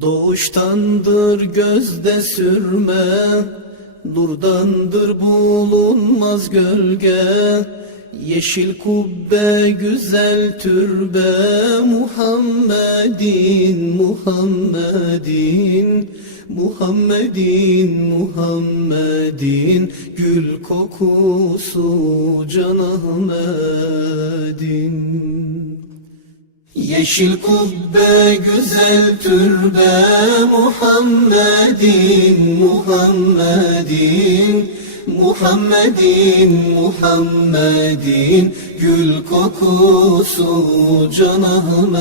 Doğuştandır gözde sürme, Nurdandır bulunmaz gölge, Yeşil kubbe güzel türbe, Muhammedin, Muhammedin, Muhammedin, Muhammedin, Gül kokusu Can Ahmet'in. Yeşil kubbe güzel türbe Muhammedin Muhammedin Muhammedin Muhammedin Gül kokusu Can Ahmet'in.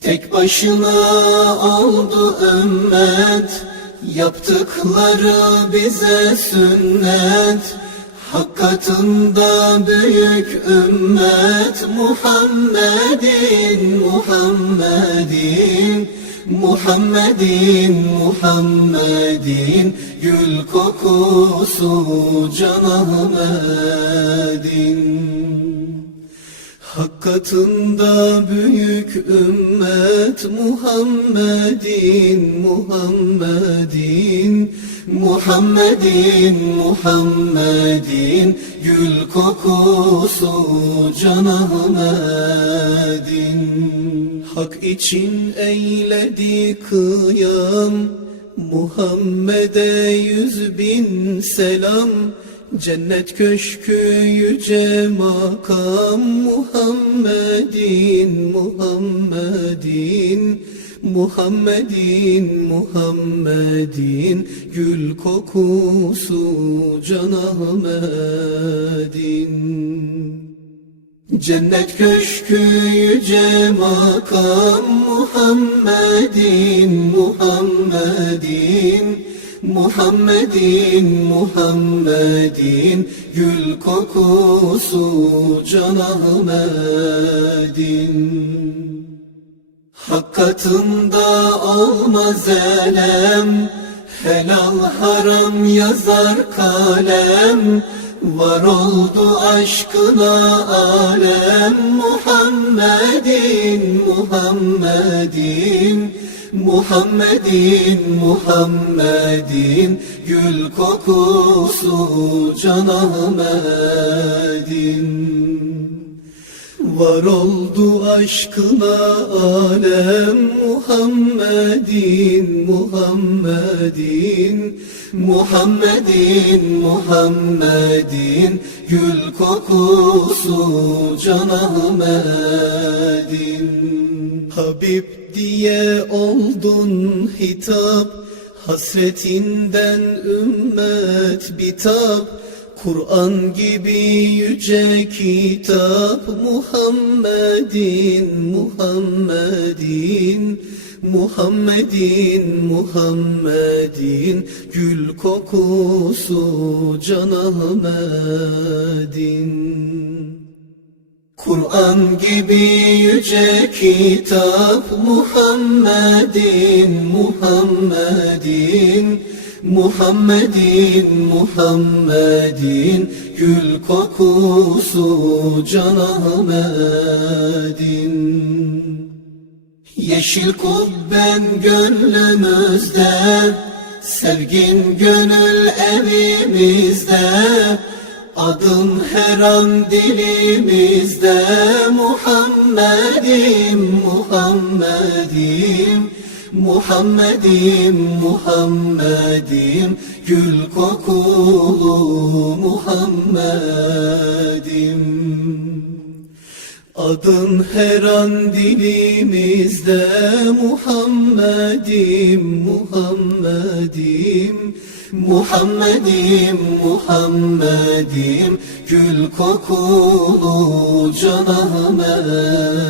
Tek başına oldu ümmet Yaptıkları bize sünnet Hak katında büyük ümmet Muhammedin, Muhammedin Muhammedin, Muhammedin Gül kokusu Can Ahmet'in Hak katında büyük ümmet Muhammedin, Muhammedin Muhammedin, Muhammedin. Gül kokusu Can Ahmet'in. Hak için eyledi kıyam Muhammed'e yüz bin selam Cennet köşkü yüce makam Muhammedin, Muhammedin Muhammedin, Muhammedin. Gül kokusu Can Ahmet'in Cennet köşkü yüce makam Muhammedin, Muhammedin Muhammedin, Muhammedin. Gül kokusu Can Ahmet'in Hak katında olmaz elem. Helal haram yazar kalem. Var oldu aşkına alem. Muhammedin, Muhammedin Muhammedin, Muhammedin Gül kokusu Can Ahmet'in Var oldu aşkına alem Muhammedin, Muhammedin Muhammedin, Muhammedin. Gül kokusu Can Ahmet'in Habib diye oldun hitap Hasretinden ümmet bitap Kur'an gibi yüce kitap Muhammedin, Muhammedin Muhammedin, Muhammedin Gül kokusu Can Ahmet'in. Kur'an gibi yüce kitap Muhammedin, Muhammedin Muhammedin, Muhammedin Gül kokusu Can Ahmet'in Yeşil kubben gönlümüzde Sevgin gönül evimizde. Adın her an dilimizde Muhammed'im, Muhammed'im Muhammed'im, Muhammed'im. Gül kokulu Muhammed'im. Adın her an dilimizde Muhammed'im, Muhammed'im. Muhammed'im, Muhammed'im. Gül kokulu Can Ahmet'im